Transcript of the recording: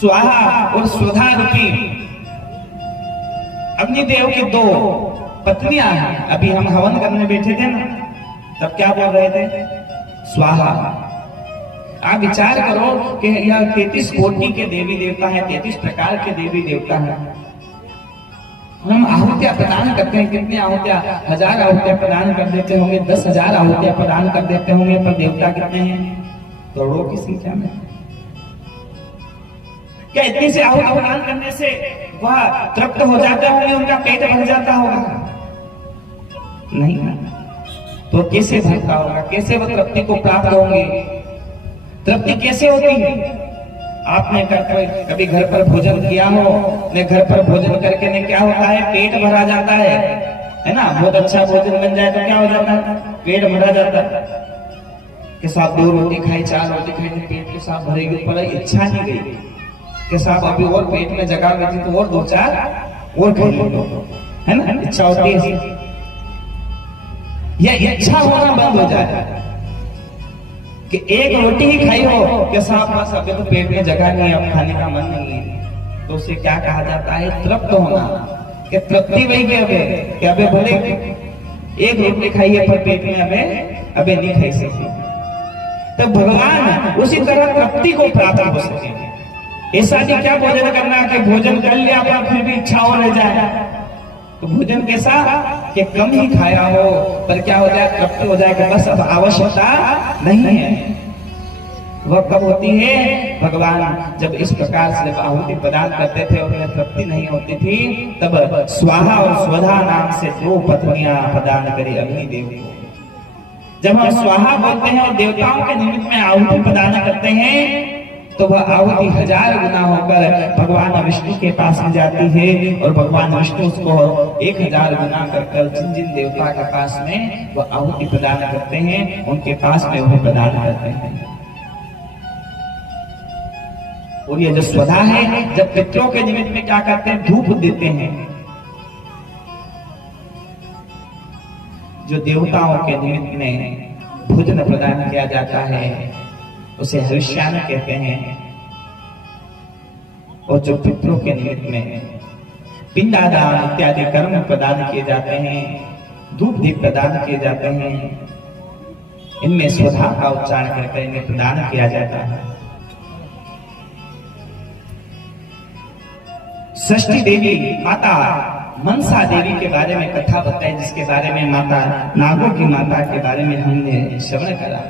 स्वाहा और स्वधा रूपी अग्निदेव की दो पत्नियां हैं। अभी हम हवन करने बैठे थे ना, तब क्या बोल रहे थे? स्वाहा। आप विचार करो कि यह 33 कोटि के देवी देवता है, 33 प्रकार के देवी देवता है। हम आहुतियां प्रदान करते हैं, कितनी आहुतियां? 1000 आहुतियां प्रदान कर देते होंगे, 10,000 आहुतियां प्रदान कर देते होंगे, पर देवता कितने हैं? करोड़ों की संख्या में। क्या इतनी से आहुति प्रदान करने से वह तृप्त हो जाते होंगे, उनका पेट भर जाता होगा? नहीं ना। तो कैसे भरता होगा? कैसे वह तृप्ति को प्राप्त होंगे? तृप्ति कैसे होती है? आपने कभी घर पर भोजन किया हो, ने घर पर भोजन करके ने क्या होता है? पेट भरा जाता है ना। बहुत अच्छा भोजन बन जाए तो क्या हो जाता है? पेट भरा जाता है। कि साहब 2 रोटी खाई, 4 रोटी खाई, पेट के साथ भरेगी, पर इच्छा नहीं गई कि साहब अभी और पेट में जगह बची तो और 2-4 और खा लो, है ना। इच्छा होती है। यह इच्छा होना बंद हो जाए कि एक रोटी ही खाई हो कि साहब बस अभी तो पेट में जगह नहीं है, अब खाने का मन नहीं है, तो उसे क्या कहा जाता है? तृप्त होना। कि तृप्ति वही कि अबे भले एक रोटी खाई है पर पेट में अबे नहीं खाई सके। तो भगवान उसी तरह तृप्ति को प्राप्त हो सके। ऐसा नहीं क्या भोजन करना कि भोजन कर लिया पर फिर भी इच्छा हो रह जाए। तो भोजन कैसा कि कम ही खाया हो पर क्या हो जाए? तृप्त हो जाए कि बस अब आवश्यकता नहीं है। वह कब होती है? भगवान जब इस प्रकार से आहुति प्रदान करते थे और उन्हें तृप्ति नहीं होती थी, तब स्वाहा और स्वधा नाम से 2 पत्नियां प्रदान करी अग्निदेव को। जब हम स्वाहा बोलते हैं और देवताओं के निमित्त में आहुति प्रदान करते हैं, तो वह आहुति 1000 गुना होकर भगवान विष्णु के पास में जाती है और भगवान विष्णु उसको 1000 गुना कर जिन जिन देवता के पास में वह आहुति प्रदान करते हैं, उनके पास में वह प्रदान करते हैं। और ये जो स्वधा है, जब पितरों के निमित्त में क्या करते हैं? धूप देते हैं। जो देवताओं के निमित्त में भोजन प्रदान किया जाता है उसे हविष्यान्न कहते हैं। और जो पितरों के निमित्त में पिंडादान इत्यादि कर्म प्रदान किए जाते हैं, धूप दीप प्रदान किए जाते हैं, इनमें स्वधा का उच्चारण करके इन्हें प्रदान किया जाता है। षष्ठी देवी माता मनसा देवी के बारे में कथा बताई, जिसके बारे में माता नागों की माता के बारे में हमने श्रवण करा।